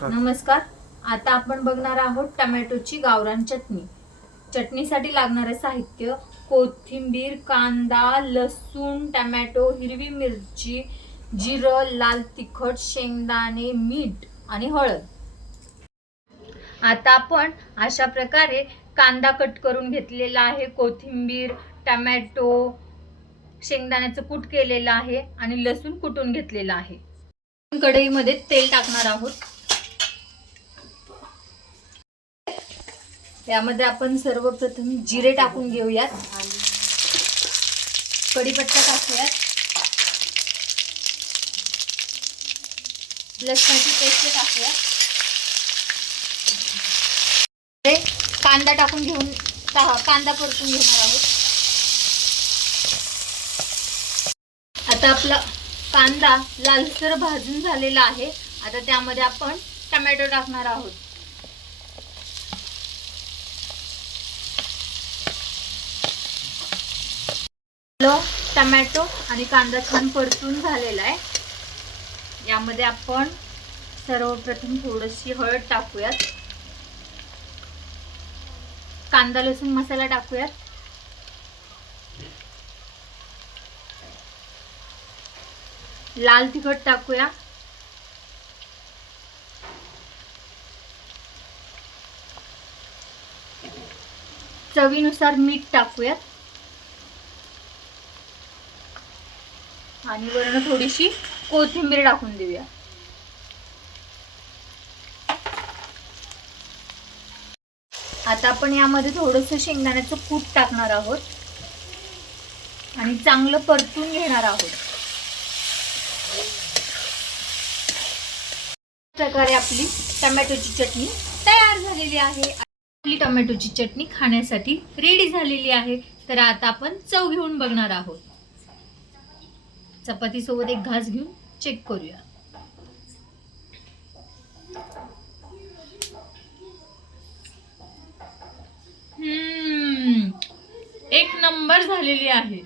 नमस्कार. आता आपण बघणार आहोत टोमॅटोची गावरान चटणी. चटणीसाठी लागणारे साहित्य: कोथिंबीर, कांदा, लसूण, टोमॅटो, हिरवी मिरची, जिरं, लाल तिखट, शेंगदाणे, मीठ आणि हळद. आता आपण अशा प्रकारे कांदा कट करून घेतलेला आहे, कोथिंबीर, टोमॅटो, शेंगदाण्याचं कूट केलेलं आहे आणि लसूण कुटून घेतलेला आहे. कढईमध्ये तेल टाकणार आहोत. यामध्ये आपण सर्वप्रथम जिरे टाकून घेऊयात. कढीपत्ता टाकूयात. लसणाची पेस्ट टाकूयात. कांदा टाकून घेऊन कांदा परतून घेणार आहोत. आता आपला कांदा लालसर भाजून झालेला आहे. आता त्यामध्ये आपण टोमॅटो टाकणार आहोत. टोमॅटो आणि कांदा छान परतून झालेला आहे. यामध्ये आपण सर्वप्रथम थोडीशी हळद टाकूयात. कांदा लसूण मसाला टाकूयात. लाल तिखट टाकूया. चवीनुसार मीठ टाकूयात आणि वरून थोडीशी कोथिंबीर टाकून देऊया. आता आपण यामध्ये थोडंसं शेंगदाण्याचं कूट टाकणार आहोत आणि चांगलं परतून घेणार आहोत. प्रकारे आपली टोमॅटोची चटणी तयार झालेली आहे. आपली टोमॅटोची चटणी खाण्यासाठी रेडी झालेली आहे. तर आता आपण चव घेऊन बघणार आहोत. चपाती सोबत एक घास घेऊन चेक करूया. एक नंबर झालेली आहे.